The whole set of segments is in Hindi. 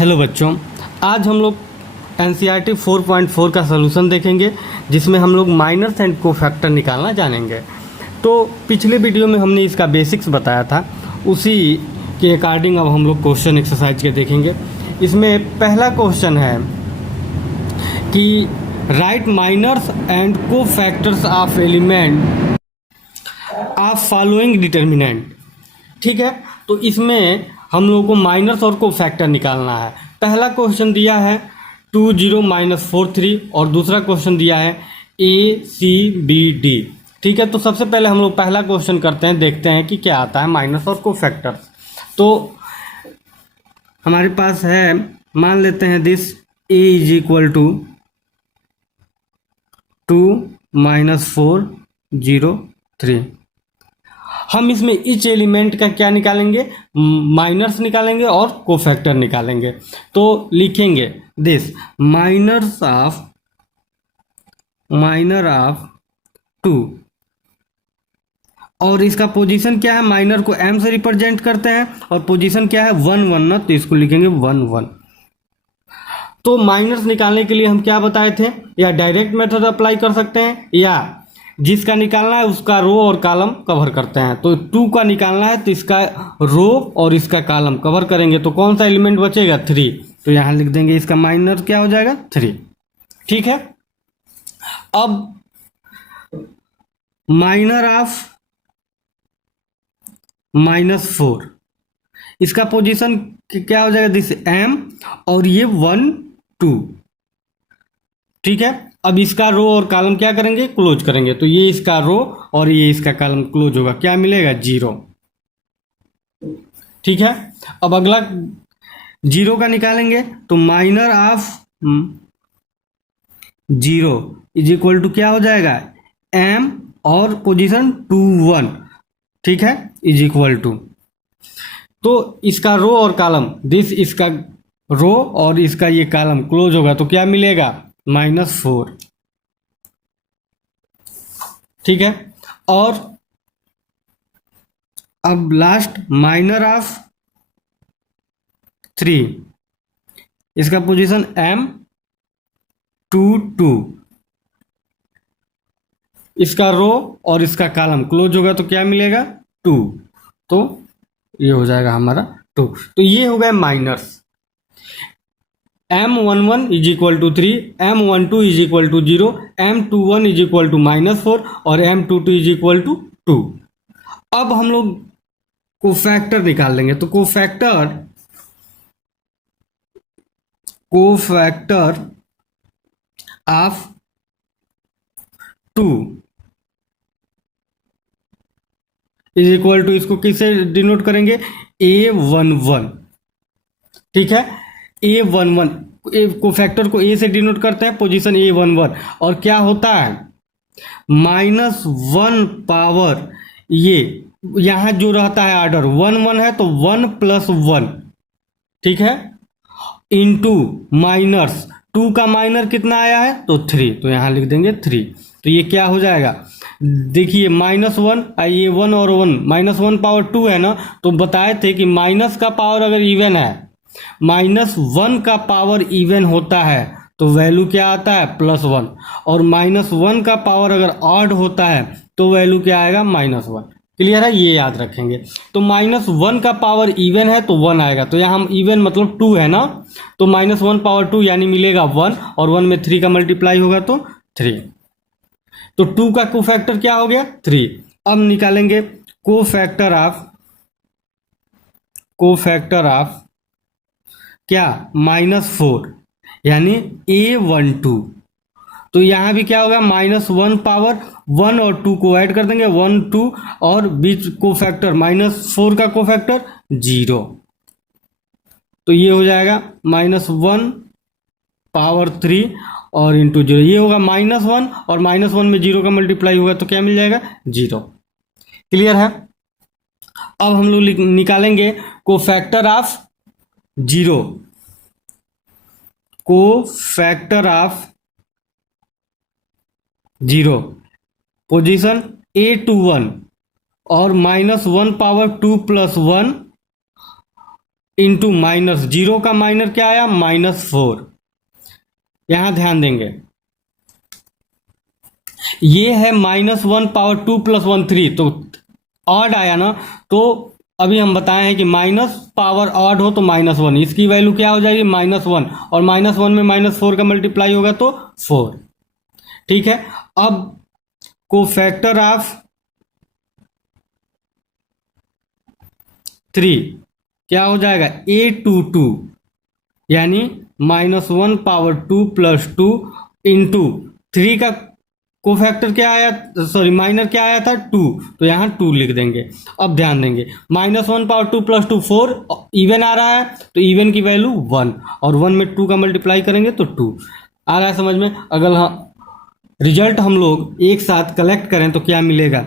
हेलो बच्चों, आज हम लोग एनसीईआरटी 4.4 का सलूशन देखेंगे जिसमें हम लोग माइनर्स एंड कोफैक्टर निकालना जानेंगे। तो पिछले वीडियो में हमने इसका बेसिक्स बताया था, उसी के अकॉर्डिंग अब हम लोग क्वेश्चन एक्सरसाइज के देखेंगे। इसमें पहला क्वेश्चन है कि write minors and cofactors of element of following determinant. ठीक है, तो इसमें हम लोगों को माइनस और को फैक्टर निकालना है। पहला क्वेश्चन दिया है 20 - 43 और दूसरा क्वेश्चन दिया है ACBD। ठीक है, तो सबसे पहले हम लोग पहला क्वेश्चन करते हैं, देखते हैं कि क्या आता है माइनस और को फैक्टर। तो हमारे पास है, मान लेते हैं दिस A = 2 - 4 0 3। हम इसमें ईच एलिमेंट का क्या निकालेंगे, माइनर्स निकालेंगे और कोफैक्टर निकालेंगे। तो लिखेंगे दिस माइनर ऑफ 2 और इसका पोजीशन क्या है, माइनर को m से रिप्रेजेंट करते हैं और पोजीशन क्या है 1 1 ना, तो इसको लिखेंगे 1 1। तो माइनर्स निकालने के लिए हम क्या बताए थे, या डायरेक्ट मेथड अप्लाई कर सकते हैं या जिसका निकालना है उसका रो और कॉलम कवर करते हैं। तो 2 का निकालना है तो इसका रो और इसका कॉलम कवर करेंगे, तो कौन सा एलिमेंट बचेगा 3। तो यहां लिख देंगे इसका माइनर क्या हो जाएगा 3। ठीक है, अब माइनर ऑफ -4, इसका पोजीशन क्या हो जाएगा दिस m और ये 1 2। ठीक है, अब इसका रो और कॉलम क्या करेंगे, क्लोज करेंगे। तो ये इसका रो और ये इसका कॉलम क्लोज होगा, क्या मिलेगा 0। ठीक है, अब अगला 0 का निकालेंगे तो माइनर ऑफ 0 = क्या हो जाएगा m और पोजीशन 2 1। ठीक है, = तो इसका रो और कॉलम दिस, इसका रो और इसका ये कॉलम क्लोज होगा तो क्या मिलेगा -4। ठीक है, और अब लास्ट माइनर ऑफ 3, इसका पोजीशन m 2 2, इसका रो और इसका कॉलम क्लोज होगा तो क्या मिलेगा 2। तो ये हो जाएगा हमारा 2। तो ये हो गए माइनर्स। M11 = 3, M12 = 0, M21 = -4 और M22 = 2। अब हम लोग कोफैक्टर निकाल लेंगे। तो कोफैक्टर ऑफ 2 = इसको किससे डिनोट करेंगे, A11। ठीक है, A11 कोफैक्टर को A से डिनोट करते हैं, पोजीशन A11। और क्या होता है -1 पावर, ये यहां जो रहता है ऑर्डर 1 1 है तो 1 + 1। ठीक है, इंटू माइनर्स 2 का माइनर कितना आया है तो 3, तो यहां लिख देंगे 3। तो ये क्या हो जाएगा, देखिए -1 ये 1 और 1, -1 पावर 2 है ना, तो बताए थे कि माइनस का पावर अगर इवन है, -1 का पावर इवन होता है तो वैल्यू क्या आता है +1, और -1 का पावर अगर ऑड होता है तो वैल्यू क्या आएगा -1। क्लियर है, ये याद रखेंगे। तो -1 का पावर इवन है तो 1 आएगा, तो यहाँ हम इवन मतलब 2 है ना, तो -1 पावर 2 यानी मिलेगा 1, और 1 में 3 का मल्टीप्लाई होगा तो 3। तो 2 का कोफैक्टर क्या हो गया 3। अब निकालेंगे कोफैक्टर ऑफ क्या -4 यानी A12। तो यहां भी क्या होगा -1 पावर 1 और 2 को ऐड कर देंगे 1 2, और बीच कोफैक्टर -4 का कोफैक्टर 0। तो ये हो जाएगा -1 पावर 3 और इंटू 0, ये होगा -1 और -1 में 0 का मल्टीप्लाई होगा तो क्या मिल जाएगा 0। क्लियर है, अब हम लोग निकालेंगे cofactor of 0। Cofactor of 0 position A21 और -1 पावर 2 + 1 इंटू माइनस, जीरो का माइनर क्या आया, -4। यहां ध्यान देंगे, ये है -1 पावर 2 + 1 3, तो ऑड आया ना। तो अभी हम बताए हैं कि माइनस पावर ऑड हो तो -1, इसकी वैल्यू क्या हो जाएगी, -1, और -1 में -4 का मल्टीप्लाई होगा तो 4। ठीक है, अब कोफैक्टर ऑफ 3 क्या हो जाएगा, A22, यानी -1 पावर 2 + 2 इंटू 3 का कोफैक्टर क्या आया, सॉरी माइनर क्या आया था, 2, तो यहाँ 2 लिख देंगे। अब ध्यान देंगे, -1 पावर 2 + 2 4, इवन आ रहा है तो इवन की वैल्यू 1, और 1 में 2 का मल्टीप्लाई करेंगे तो 2 आ रहा है समझ में। अगर रिजल्ट हम लोग एक साथ कलेक्ट करें तो क्या मिलेगा,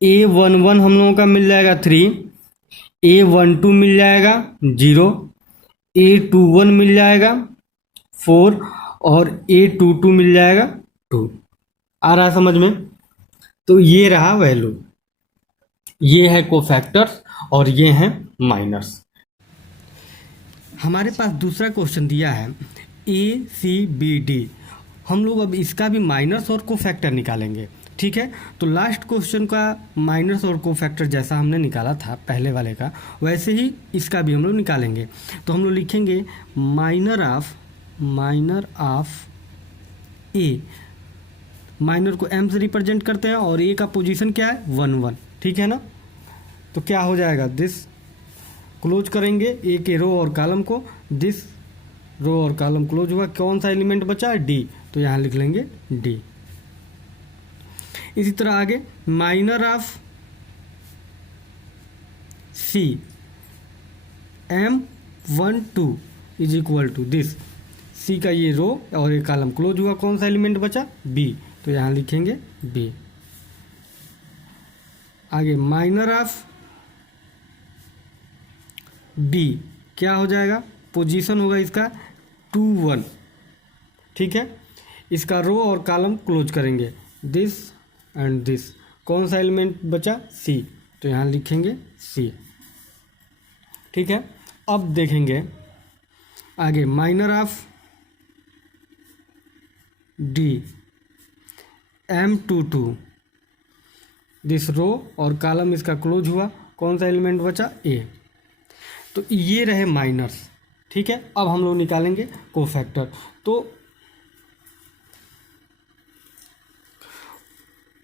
A11 हम लोगों का मिल जाएगा 3, A12 मिल जाएगा 0, A21 मिल जाएगा 4, और A22 मिल जाएगा 2। आ रहा है समझ में। तो ये रहा वैल्यू, ये है कोफैक्टर्स और ये हैं माइनर्स। हमारे पास दूसरा क्वेश्चन दिया है ACBD, हम लोग अब इसका भी माइनर्स और कोफैक्टर निकालेंगे। ठीक है, तो लास्ट क्वेश्चन का माइनर्स और कोफैक्टर जैसा हमने निकाला था पहले वाले का, वैसे ही इसका भी हम लोग निकालेंगे। तो हम लोग लिखेंगे माइनर ऑफ ए, माइनर को m से रिप्रेजेंट करते हैं और ए का पोजीशन क्या है, 1 1। ठीक है ना, तो क्या हो जाएगा, दिस क्लोज करेंगे ए के रो और कॉलम को, दिस रो और कॉलम क्लोज हुआ, कौन सा एलिमेंट बचा, डी, तो यहाँ लिख लेंगे डी। इसी तरह आगे minor of C M12 is equal to this, C का ये रो और ये कॉलम क्लोज हुआ, कौन सा एलिमेंट बचा, बी, तो यहाँ लिखेंगे बी। आगे माइनर ऑफ डी क्या हो जाएगा, पोजीशन होगा इसका 2 1। ठीक है, इसका रो और कॉलम क्लोज करेंगे, दिस एंड दिस, कौन सा एलिमेंट बचा, सी, तो यहाँ लिखेंगे सी। ठीक है, अब देखेंगे आगे minor of D M22, this row और कॉलम इसका क्लोज हुआ, कौन सा एलिमेंट बचा, ए, तो ये रहे माइनर्स। ठीक है, अब हम लोग निकालेंगे कोफैक्टर। तो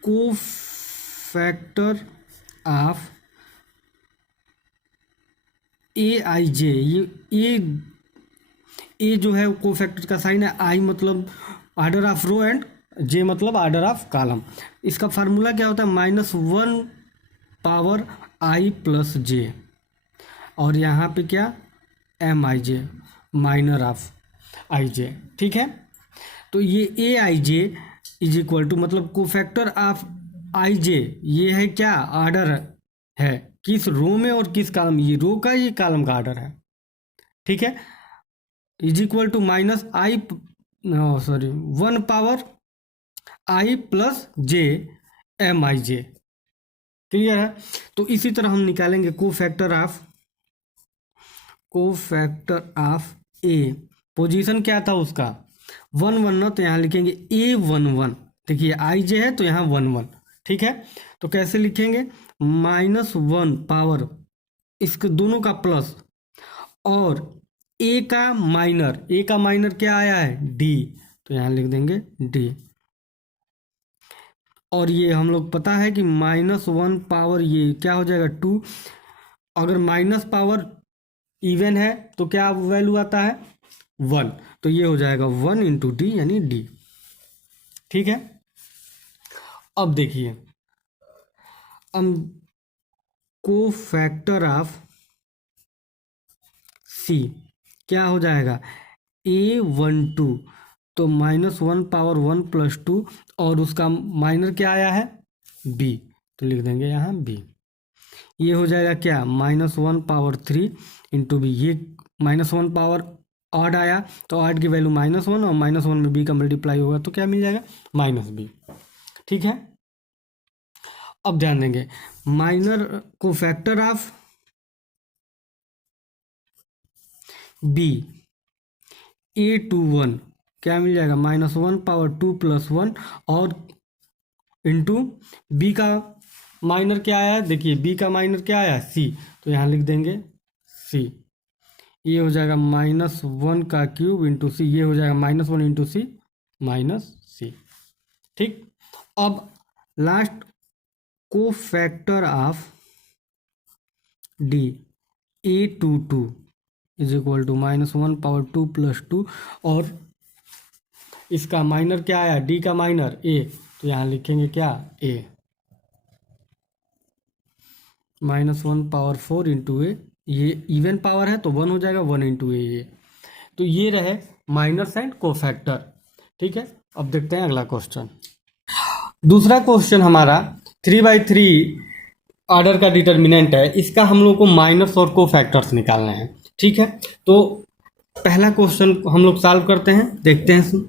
कोफैक्टर ऑफ AIJ, ये ए जो है कोफैक्टर का साइन है, आई मतलब आर्डर ऑफ रो एंड जे मतलब आर्डर ऑफ कॉलम। इसका फार्मूला क्या होता है, -1 पावर i + j, और यहाँ पे क्या, MIJ, माइनर ऑफ IJ। ठीक है, तो ये AIJ इज इक्वल टू मतलब कोफैक्टर ऑफ IJ, ये है क्या, आर्डर है किस रो में और किस कॉलम, ये रो का ये कॉलम का आर्डर है। ठीक है, is equal to -i, sorry 1 power i + j MIJ। Clear है, तो इसी तरह हम निकालेंगे कोफैक्टर ऑफ ए, पोजीशन क्या था उसका, 1 1 ना, तो यहाँ लिखेंगे A11, देखिए IJ है तो यहाँ 1 1। ठीक है, तो कैसे लिखेंगे, -1 पावर इसके दोनों का प्लस, और ए का माइनर क्या आया है, डी, तो यहाँ लिख देंगे डी। और ये हम लोग पता है कि -1 पावर ये क्या हो जाएगा, 2, अगर माइनस पावर इवन है तो क्या वैल्यू आता है, 1, तो ये हो जाएगा 1 इंटू डी यानी डी। ठीक है, अब देखिए हम कोफैक्टर ऑफ सी क्या हो जाएगा, A12, तो -1 पावर 1 + 2, और उसका माइनर क्या आया है, बी, तो लिख देंगे यहाँ बी। ये हो जाएगा क्या, -1 पावर 3 इंटू बी, ये -1 पावर ऑड आया तो ऑड की वैल्यू -1, और -1 में बी का मल्टीप्लाई होगा तो क्या मिल जाएगा, -b। ठीक है, अब ध्यान देंगे minor cofactor of B A two one क्या मिल जाएगा, -1 पावर 2 + 1 और इंटू बी का माइनर क्या आया, देखिए बी का माइनर क्या आया सी, तो यहाँ लिख देंगे सी। ये हो जाएगा -1 का क्यूब इंटू सी, ये हो जाएगा -1 इंटू सी -सी। ठीक, अब last cofactor of D A22 is equal to -1 power 2 + 2 और इसका माइनर क्या आया, डी का माइनर ए, तो यहाँ लिखेंगे क्या ए, -1 पावर 4 इंटू ए, ये इवन पावर है तो 1 हो जाएगा, 1 इंटू ए ये। तो ये रहे माइनस एंड कोफैक्टर। ठीक है, अब देखते हैं अगला क्वेश्चन। दूसरा क्वेश्चन हमारा 3/3 ऑर्डर का डिटर्मिनेंट है, इसका हम लोग को माइनस और कोफैक्टर्स निकालने हैं। ठीक है, तो पहला क्वेश्चन हम लोग सॉल्व करते हैं, देखते हैं इसमें।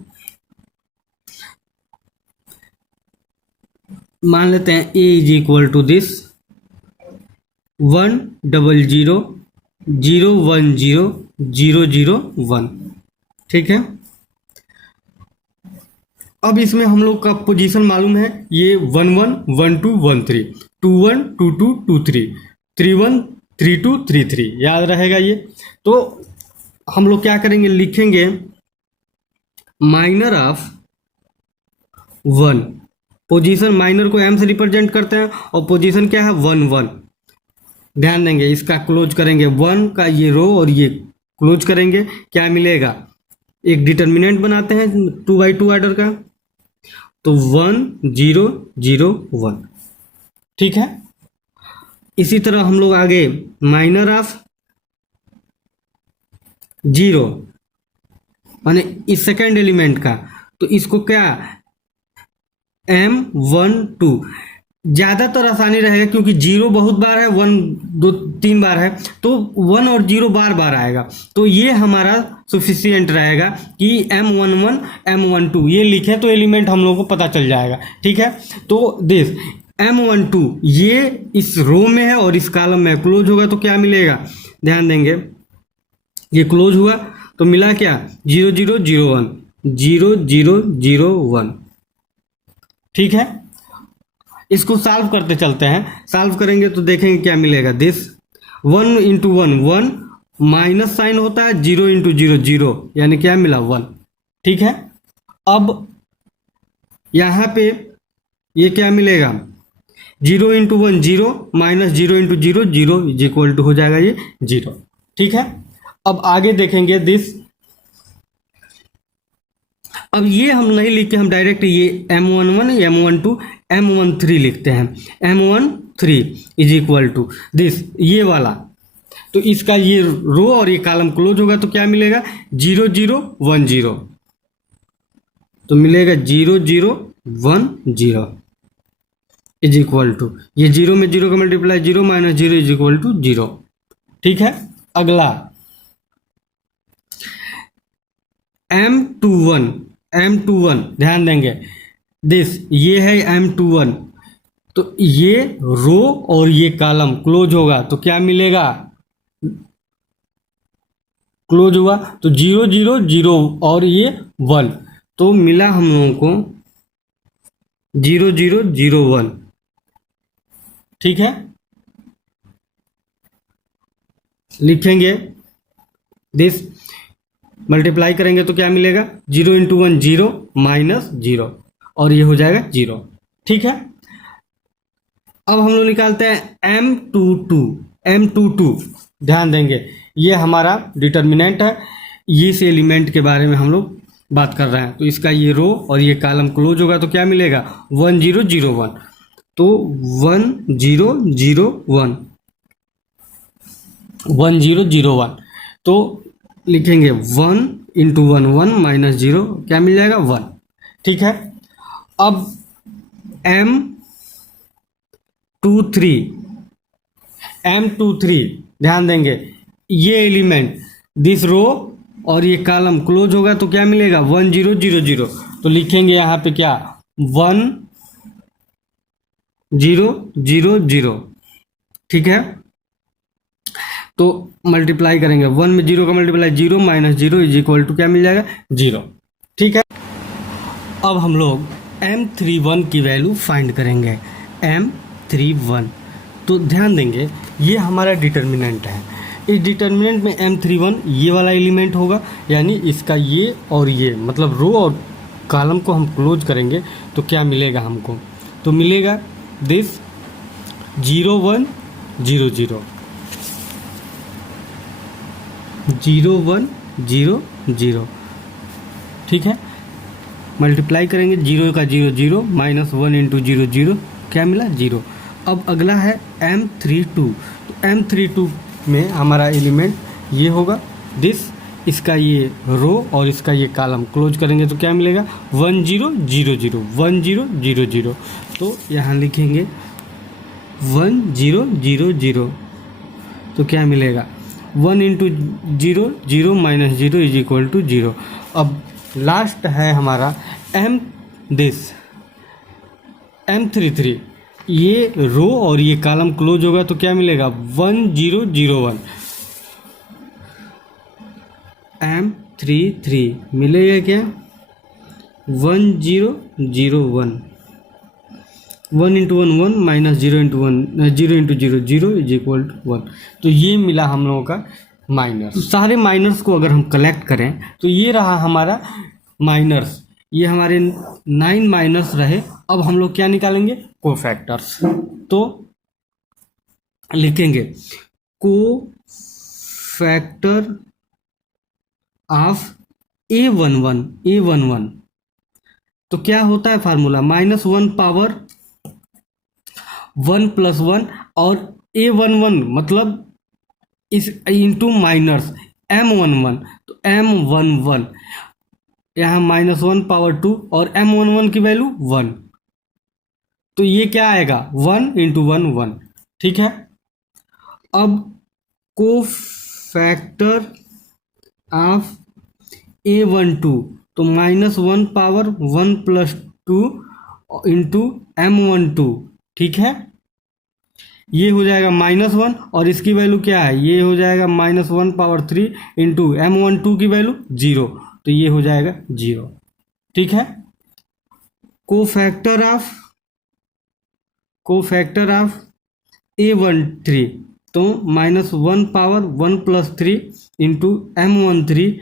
मान लेते हैं a is equal to this 1 0 0 0 1 0 0 0 1। ठीक है, अब इसमें हम लोग का पोजीशन मालूम है, ये 1 1 1 2 1 3 2 1 2 2 2 3 3 1 3 2 3 3 याद रहेगा ये। तो हम लोग क्या करेंगे, लिखेंगे माइनर ऑफ 1, पोजीशन माइनर को m से रिप्रेजेंट करते हैं और पोजीशन क्या है 1 1। ध्यान देंगे, इसका क्लोज करेंगे 1 का ये रो और ये क्लोज करेंगे, क्या मिलेगा, एक डिटर्मिनेंट बनाते हैं 2/2 ऑर्डर का, तो 1 0 0 1। ठीक है, इसी तरह हम लोग आगे माइनर ऑफ 0 माने इस सेकेंड एलिमेंट का, तो इसको क्या m1 2, ज़्यादातर आसानी रहेगा क्योंकि 0 बहुत बार है, 1 2 3 बार है, तो 1 और 0 बार बार आएगा, तो ये हमारा सफिशियंट रहेगा कि m11 m12 ये लिखें तो एलिमेंट हम लोग को पता चल जाएगा। ठीक है, तो दिस m12 ये इस रो में है और इस कॉलम में क्लोज होगा तो क्या मिलेगा, ध्यान देंगे ये क्लोज हुआ तो मिला क्या 0 0 0 1 0 0 0 1। ठीक है, इसको सॉल्व करते चलते हैं, सॉल्व करेंगे तो देखेंगे क्या मिलेगा, दिस 1 इंटू 1 1 माइनस साइन होता है, 0 इंटू 0 0 यानी क्या मिला 1। ठीक है, अब यहाँ पे ये क्या मिलेगा 0 into 1 0 minus 0 into 0 0 is equal to हो जाएगा ये 0। ठीक है, अब आगे देखेंगे दिस, अब ये हम नहीं लिख के हम डायरेक्ट ये m11 m12 m13 लिखते हैं, m13 is equal to this ये वाला, तो इसका ये रो और ये कॉलम क्लोज होगा तो क्या मिलेगा 0 0 1 0, तो मिलेगा 0 0 1 0 इज इक्वल टू ये 0 में 0 का multiply 0 minus 0 is equal to 0। ठीक है, अगला M21 ध्यान देंगे, दिस ये है M21, तो ये रो और ये कॉलम क्लोज होगा तो क्या मिलेगा, क्लोज हुआ तो 0 0 0 और ये 1, तो मिला हम लोगों को 0 0 0 1। ठीक है, लिखेंगे दिस, मल्टीप्लाई करेंगे तो क्या मिलेगा 0 इंटू 1 0 माइनस 0 और ये हो जाएगा 0। ठीक है, अब हम लोग निकालते हैं M22 ध्यान देंगे ये हमारा डिटर्मिनेंट है, ये इस एलिमेंट के बारे में हम लोग बात कर रहे हैं, तो इसका ये रो और ये कॉलम क्लोज होगा तो क्या मिलेगा 1 0 0 1, तो 1 0 0 1 1 0 0 1, तो लिखेंगे 1 इंटू 1 1 माइनस 0 क्या मिल जाएगा 1। ठीक है, अब M23 ध्यान देंगे ये एलिमेंट दिस रो और ये कॉलम क्लोज होगा तो क्या मिलेगा 1 0 0 0, तो लिखेंगे यहाँ पे क्या 1 0 0 0। ठीक है, तो मल्टीप्लाई करेंगे, 1 में 0 का multiply 0 minus 0 is equal to क्या मिल जाएगा 0। ठीक है, अब हम लोग M31 की वैल्यू फाइंड करेंगे। M31 तो ध्यान देंगे ये हमारा डिटर्मिनेंट है। इस डिटर्मिनेंट में M31 ये वाला एलिमेंट होगा, यानी इसका ये और ये मतलब रो और कॉलम को हम क्लोज करेंगे तो क्या मिलेगा हमको, तो मिलेगा दिस 0 1 0 0 0 1 0 0। ठीक है, मल्टीप्लाई करेंगे 0 का 0 0 माइनस 1 इंटू 0 0 क्या मिला 0। अब अगला है M32, तो M32 में हमारा एलिमेंट ये होगा दिस, इसका ये रो और इसका ये कॉलम क्लोज करेंगे तो क्या मिलेगा 1 0 0 0 1 0 0 0। तो यहाँ लिखेंगे 1 0 0 0 तो क्या मिलेगा 1 into 0 0 minus 0 is equal to 0। अब लास्ट है हमारा M33, ये रो और ये कॉलम क्लोज होगा तो क्या मिलेगा 1 0 0 1। M33 मिलेगा क्या 1 0 0 1, 1 into 1 1 minus 0 into 1 0 into 0 0 is equal to 1। तो ये मिला हम लोगों का माइनस। तो सारे माइनर्स को अगर हम कलेक्ट करें तो ये रहा हमारा माइनर्स, ये हमारे 9 माइनस रहे। अब हम लोग क्या निकालेंगे कोफैक्टर्स, तो लिखेंगे कोफैक्टर ऑफ A11 तो क्या होता है फार्मूला -1 पावर 1 प्लस 1 और A11 मतलब इस इंटू माइनस M11, तो M11 यहाँ -1 पावर 2 और M11 की वैल्यू 1, तो ये क्या आएगा 1 इंटू 1 1। ठीक है, अब कोफैक्टर ऑफ A12 तो -1 पावर 1 प्लस 2 इंटू M12। ठीक है, ये हो जाएगा -1 और इसकी वैल्यू क्या है, ये हो जाएगा -1 पावर 3 इंटू M12 की वैल्यू 0, तो ये हो जाएगा 0। ठीक है, कोफैक्टर ऑफ A13 तो -1 power 1 plus 3 into M13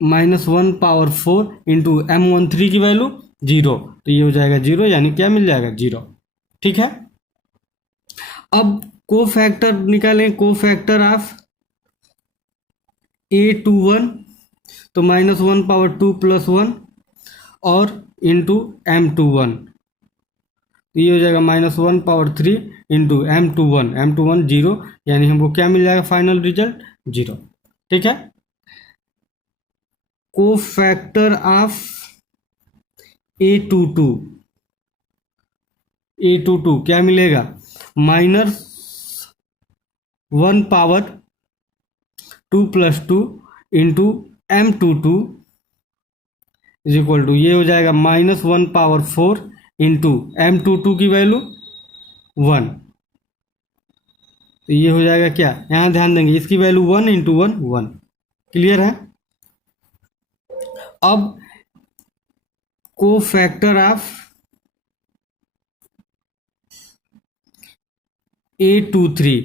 -1 power 4 into M13 की वैल्यू 0, तो ये हो जाएगा 0, यानी क्या मिल जाएगा 0। ठीक है, अब कोफैक्टर निकालें, कोफैक्टर ऑफ A21 तो -1 पावर 2 प्लस 1 और इंटू M21, तो ये हो जाएगा -1 पावर 3 इंटू M21 0, यानी हमको क्या मिल जाएगा फाइनल रिजल्ट 0। ठीक है, कोफैक्टर ऑफ A22 क्या मिलेगा -1 power 2 plus 2 into M22 is equal to ये हो जाएगा -1 पावर 4 इंटू M22 की वैल्यू 1, तो ये हो जाएगा क्या, यहाँ ध्यान देंगे इसकी वैल्यू 1 इंटू 1 1। क्लियर है, अब कोफैक्टर ऑफ A23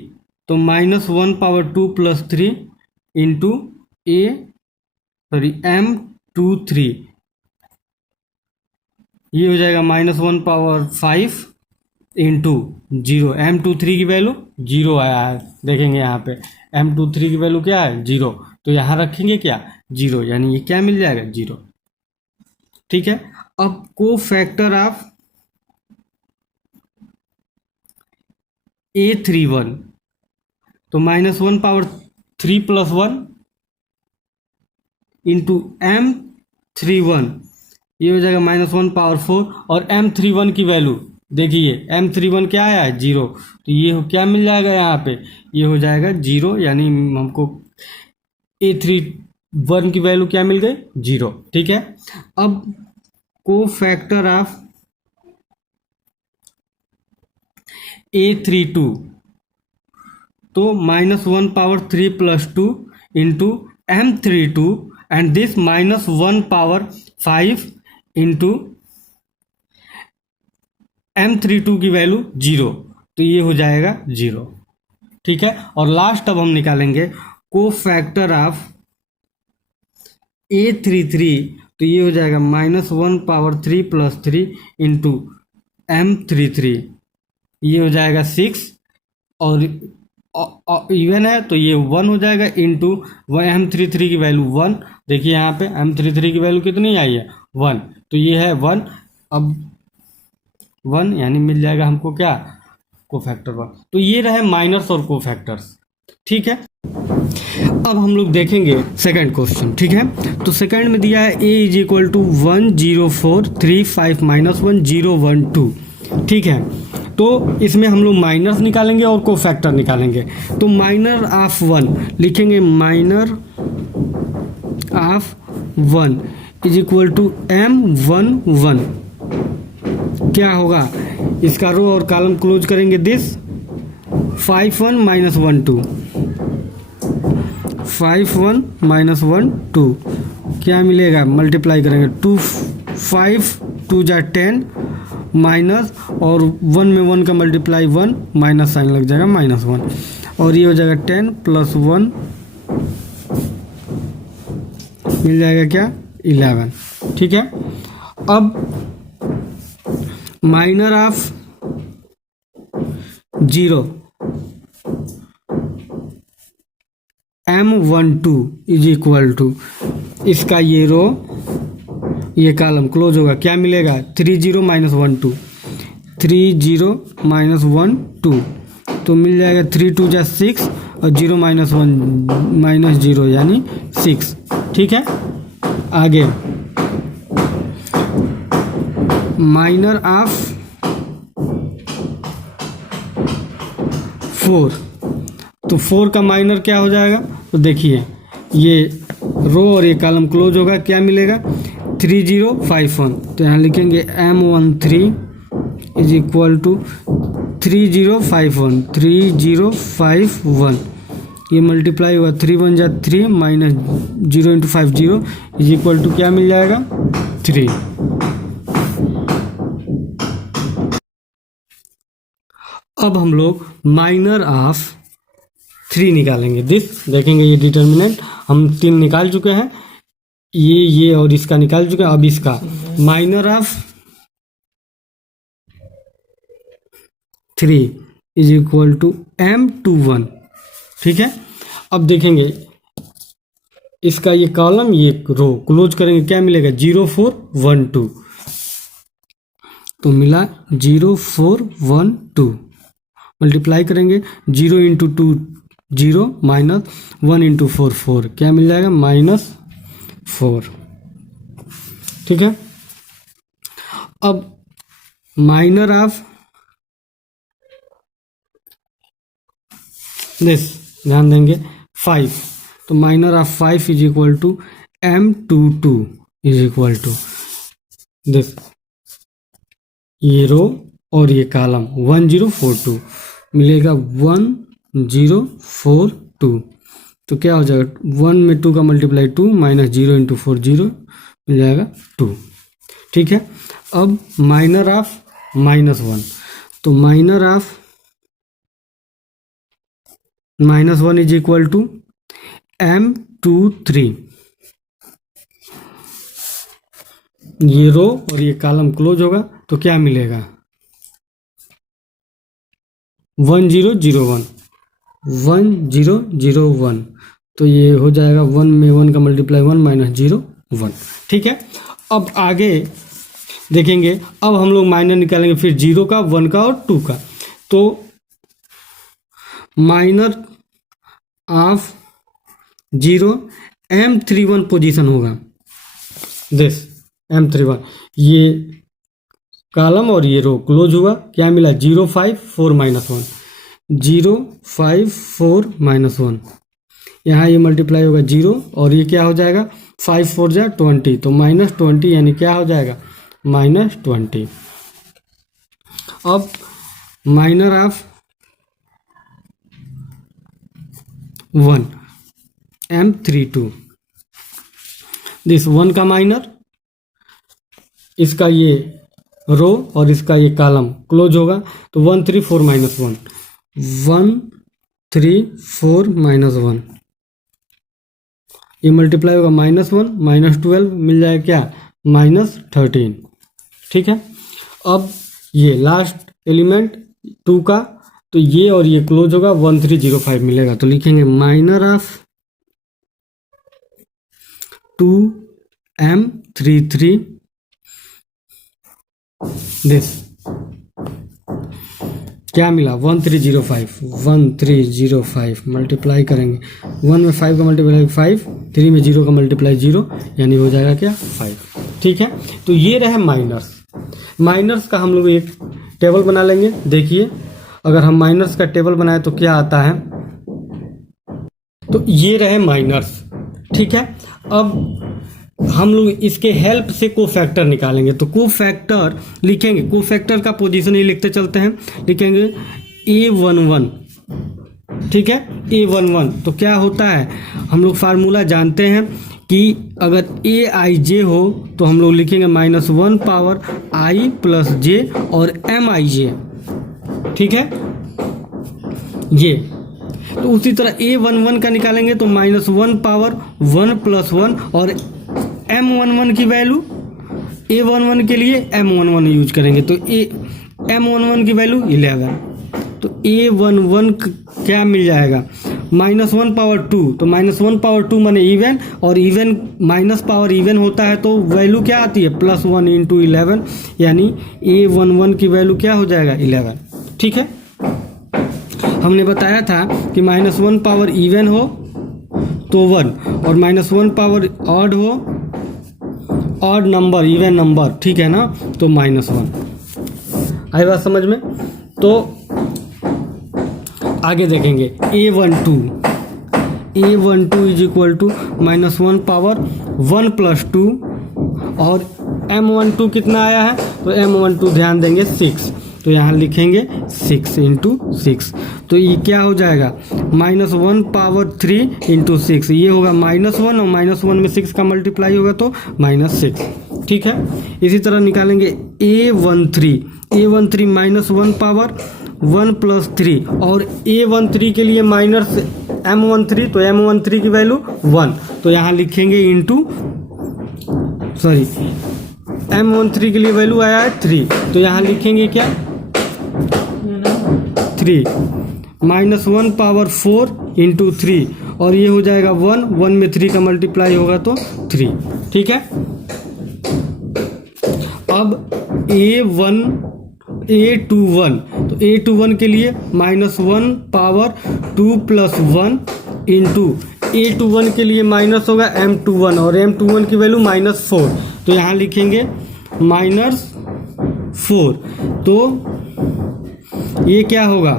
तो -1 पावर 2 प्लस 3 इंटू M23, ये हो जाएगा -1 पावर 5 इंटू 0, M23 की वैल्यू 0 आया है, देखेंगे यहाँ पे M23 की वैल्यू क्या है 0, तो यहाँ रखेंगे क्या 0, यानी ये क्या मिल जाएगा 0। ठीक है, अब कोफैक्टर ऑफ A31 तो -1 पावर 3 प्लस 1 इंटू M31, ये हो जाएगा -1 पावर 4 और M31 की वैल्यू देखिए M31 क्या आया है 0, तो ये क्या मिल जाएगा यहाँ पे, ये हो जाएगा 0, यानी हमको A31 की वैल्यू क्या मिल गई 0। ठीक है, अब कोफैक्टर ऑफ A32 तो -1 power 3 plus 2 into m32 and this -1 power 5 into m32 की वैल्यू 0, तो ये हो जाएगा 0। ठीक है, और लास्ट अब हम निकालेंगे कोफैक्टर ऑफ A33, तो ये हो जाएगा -1 पावर 3 प्लस 3 इंटू m33, ये हो जाएगा 6, और इवन है तो ये 1 हो जाएगा इंटू m33 की वैल्यू 1। देखिए यहाँ पे m33 की वैल्यू कितनी आई है 1, तो ये है 1। अब 1 यानी मिल जाएगा हमको क्या, कोफैक्टर 1। तो ये रहे माइनर्स और कोफैक्टर्स। ठीक है, अब हम लोग देखेंगे सेकंड क्वेश्चन। ठीक है, तो सेकंड में दिया है a इज इक्वल टू 10435 -1012। ठीक है, तो इसमें हम लोग माइनर्स निकालेंगे और कोफैक्टर निकालेंगे। तो माइनर ऑफ 1 लिखेंगे, minor of 1 is equal to m11। क्या होगा, इसका रो और कॉलम क्लोज करेंगे, दिस 51 -1 2, 51 -1 2, क्या मिलेगा, मल्टीप्लाई करेंगे 2 5 2 जा 10 माइनस, और 1 में 1 का मल्टीप्लाई 1, माइनस साइन लग जाएगा -1, और ये हो जाएगा 10 + 1 मिल जाएगा क्या, 11। ठीक है, अब minor of 0 m12 is equal to, इसका ये रो ये कॉलम क्लोज होगा, क्या मिलेगा 30 - 1 2, 30 - 1 2, तो मिल जाएगा 3 2 जा 6, और 0 - 1 -0 यानी 6। ठीक है, आगे माइनर ऑफ 4, तो 4 का माइनर क्या हो जाएगा, तो देखिए ये रो और ये कॉलम क्लोज होगा, क्या मिलेगा 3051, तो यहाँ लिखेंगे m13 इज इक्वल टू 3051 3051, ये मल्टीप्लाई हुआ 3 1 जा 3 -0 × 5 0 इज इक्वल टू क्या मिल जाएगा 3। अब हम लोग माइनर ऑफ 3 निकालेंगे, दिस देखेंगे, ये डिटर्मिनेंट हम 3 निकाल चुके हैं, ये और इसका निकाल चुके हैं। अब इसका minor of 3 is equal to m21। ठीक है, अब देखेंगे इसका ये कॉलम ये रो क्लोज करेंगे, क्या मिलेगा 0412, तो मिला 0412, मल्टीप्लाई करेंगे 0 × 2 0 -1 × 4 4, क्या मिल जाएगा -4। ठीक है, अब माइनर ऑफ दिस ध्यान देंगे 5, तो minor of 5 is equal to m22 is equal to this, ये रो और ये कॉलम 1042 मिलेगा 1042, तो क्या हो जाएगा 1 में 2 का मल्टीप्लाई 2 -0 × 4 0 मिल जाएगा 2। ठीक है, अब माइनर ऑफ -1, तो minor of -1 is equal to m23, ये रो और ये कॉलम क्लोज होगा, तो क्या मिलेगा 1001 1001, तो ये हो जाएगा 1 में 1 का मल्टीप्लाई 1 -0 1। ठीक है, अब आगे देखेंगे, अब हम लोग माइनर निकालेंगे, फिर 0 का 1 का और 2 का। तो माइनर ऑफ 0 m31 पोजीशन होगा, दिस m31, ये कॉलम और ये रो क्लोज हुआ, क्या मिला 054 -1 054 -1, यहाँ ये मल्टीप्लाई होगा 0 और ये क्या हो जाएगा 5 4 जा 20, तो -20 यानी क्या हो जाएगा -20। अब माइनर ऑफ 1 M32 दिस 1 का माइनर, इसका ये रो और इसका ये कॉलम क्लोज होगा तो 1 3 4 माइनस 1 1 3 4 माइनस 1 ये मल्टीप्लाई होगा -1 -12 मिल जाएगा क्या -13। ठीक है, अब ये लास्ट एलिमेंट 2 का तो ये और ये क्लोज होगा 1305 मिलेगा तो लिखेंगे माइनर ऑफ 2M33 दिस क्या मिला 1305 मल्टीप्लाई करेंगे 1 में 5 का मल्टीप्लाई 5, 3 में 0 का मल्टीप्लाई 0 यानी हो जाएगा क्या 5। ठीक है, तो ये रहे माइनर्स का हम लोग एक टेबल बना लेंगे। देखिए अगर हम माइनर्स का टेबल बनाए तो क्या आता है, तो ये रहे माइनर्स। ठीक है, अब हम लोग इसके हेल्प से कोफैक्टर निकालेंगे तो कोफैक्टर लिखेंगे, कोफैक्टर का पोजीशन ही लिखते चलते हैं, लिखेंगे A11। ठीक है, A11 तो क्या होता है, हम लोग फार्मूला जानते हैं कि अगर Aij हो तो हम लोग लिखेंगे -1 पावर i प्लस j और Mij। ठीक है, ये तो उसी तरह A11 का निकालेंगे तो -1 पावर 1 प्लस 1 और M11 की वैल्यू A11 के लिए M11 यूज करेंगे तो M11 की वैल्यू 11 तो A11 क्या मिल जाएगा -1 पावर 2 तो -1 पावर 2 माने इवन और इवन माइनस पावर इवन होता है तो वैल्यू क्या आती है +1 इंटू 11 यानी A11 की वैल्यू क्या हो जाएगा 11। ठीक है, हमने बताया था कि -1 पावर इवन हो तो 1 और -1 पावर ऑड हो ऑड नंबर इवन नंबर, ठीक है ना, तो -1। आई बात समझ में। तो आगे देखेंगे A12 is equal to -1 power 1 plus 2 और M12 कितना आया है तो M12 ध्यान देंगे 6 तो यहाँ लिखेंगे 6 इंटू 6 तो ये क्या हो जाएगा -1 पावर 3 इंटू 6 ये होगा -1 और -1 में 6 का मल्टीप्लाई होगा तो -6। ठीक है, इसी तरह निकालेंगे A13 -1 पावर 1 प्लस 3 और A13 के लिए माइनस M13 तो M13 की वैल्यू 1 तो यहाँ लिखेंगे इंटू M13 के लिए वैल्यू आया है 3 तो यहाँ लिखेंगे क्या 3 -1 पावर 4 इंटू 3 और ये हो जाएगा 1 में 3 का मल्टीप्लाई होगा तो 3। ठीक है, अब A21 तो A21 के लिए -1 पावर 2 प्लस 1 इंटू A21 के लिए माइनस होगा M21 और M21 की वैल्यू -4 तो यहाँ लिखेंगे -4 तो ये क्या होगा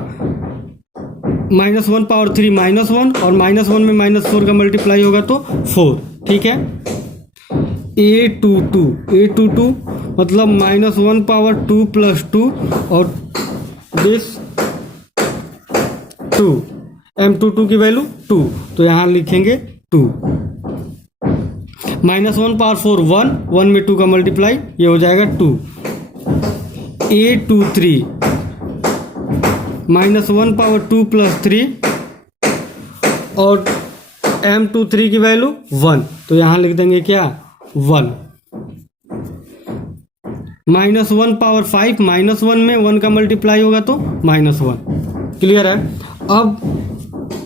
-1 पावर 3 -1 और -1 में -4 का मल्टीप्लाई होगा तो 4। ठीक है, A22 मतलब -1 पावर 2 प्लस 2 और दिस 2 M22 की वैल्यू 2 तो यहाँ लिखेंगे 2 -1 पावर 4 1 में 2 का मल्टीप्लाई ये हो जाएगा 2। A23 -1 पावर 2 प्लस 3 और M23 की वैल्यू 1 तो यहाँ लिख देंगे क्या 1 -1 पावर 5 -1 में 1 का मल्टीप्लाई होगा तो -1। क्लियर है। अब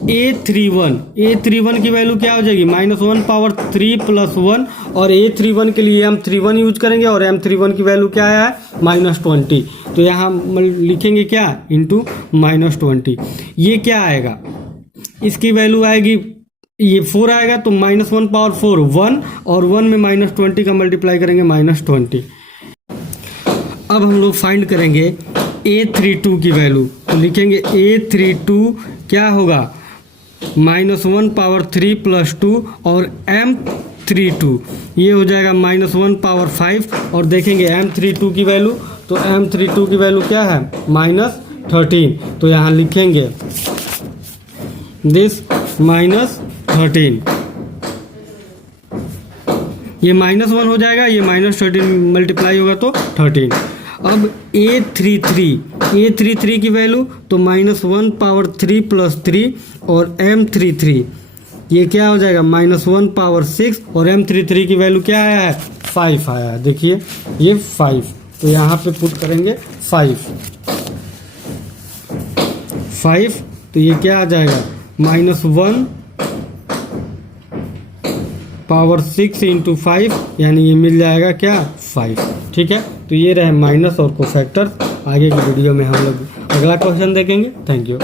A31 की वैल्यू क्या हो जाएगी -1 पावर 3 प्लस 1 और A31 के लिए M31 यूज करेंगे और M31 की वैल्यू क्या आया है -20 तो यहाँ लिखेंगे क्या इंटू -20। ये क्या आएगा इसकी वैल्यू आएगी ये 4 आएगा तो -1 पावर 4 1 और 1 में -20 का मल्टीप्लाई करेंगे -20। अब हम लोग फाइंड करेंगे A32 की वैल्यू तो लिखेंगे A32 क्या होगा -1 पावर 3 प्लस 2 और M32 ये हो जाएगा -1 पावर 5 और देखेंगे M32 की वैल्यू तो M32 की वैल्यू क्या है -13 तो यहाँ लिखेंगे दिस -13, ये -1 हो जाएगा, ये -13 मल्टीप्लाई होगा तो 13। अब A33 की वैल्यू तो -1 पावर 3 + 3 और M33 ये क्या हो जाएगा -1 पावर 6 और M33 की वैल्यू क्या आया है 5 आया है। देखिए ये 5, तो यहाँ पे पुट करेंगे 5, तो ये क्या आ जाएगा -1 पावर 6 × 5 यानी ये मिल जाएगा क्या 5। ठीक है, तो ये रहे माइनस और कोफैक्टर्स। आगे की वीडियो में हम लोग अगला क्वेश्चन देखेंगे। Thank you.